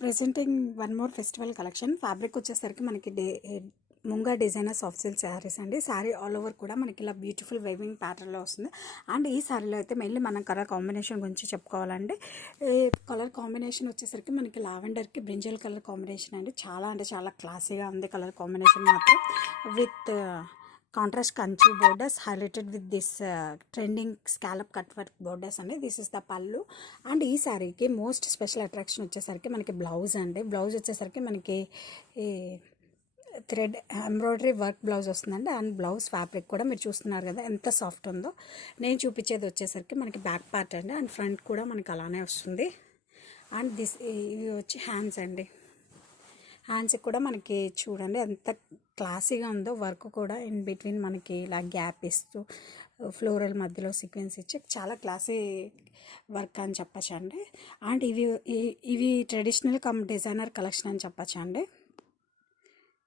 Presenting one more festival collection. Fabric వచ్చేసరికి మనకి munga designer soft silk saris అండి. శారీ ఆల్ ఓవర్ కూడా మనకి ఇలా బ్యూటిఫుల్ వేవింగ్ ప్యాటర్న్లో వస్తుంది. అండ్ ఈ శారీలో అయితే మెయిన్లీ మనం కలర్ కాంబినేషన్ గురించి చెప్పుకోవాలండి. ఈ కలర్ కాంబినేషన్ వచ్చేసరికి మనకి లావెండర్కి బ్రింజల్ కలర్ కాంబినేషన్ అండి. చాలా అంటే చాలా క్లాసీగా ఉంది కలర్ కాంబినేషన్ మాత్రం. With contrast Kanchi borders highlighted with this trending scallop cut work borders అండి. దిస్ ఇస్ ద పళ్ళు. అండ్ ఈ శారీకి మోస్ట్ స్పెషల్ అట్రాక్షన్ వచ్చేసరికి మనకి బ్లౌజ్ అండి. బ్లౌజ్ వచ్చేసరికి మనకి ఈ థ్రెడ్ ఎంబ్రాయిడరీ వర్క్ బ్లౌజ్ వస్తుందండి. అండ్ బ్లౌజ్ ఫ్యాబ్రిక్ కూడా మీరు చూస్తున్నారు కదా ఎంత సాఫ్ట్ ఉందో. నేను చూపించేది వచ్చేసరికి మనకి బ్యాక్ పార్ట్ అండి. అండ్ ఫ్రంట్ కూడా మనకి అలానే వస్తుంది. అండ్ ఇవి వచ్చి హ్యాండ్స్ అండి. హ్యాండ్స్కి కూడా మనకి చూడండి ఎంత క్లాసీగా ఉందో. వర్క్ కూడా ఇన్ బిట్వీన్ మనకి ఇలా గ్యాప్ ఇస్తూ ఫ్లోరల్ మధ్యలో సీక్వెన్స్ ఇచ్చి చాలా క్లాసీ వర్క్ అని చెప్పచ్చు అండి. అండ్ ఇవి ట్రెడిషనల్ కమ్ డిజైనర్ కలెక్షన్ అని చెప్పచ్చు అండి.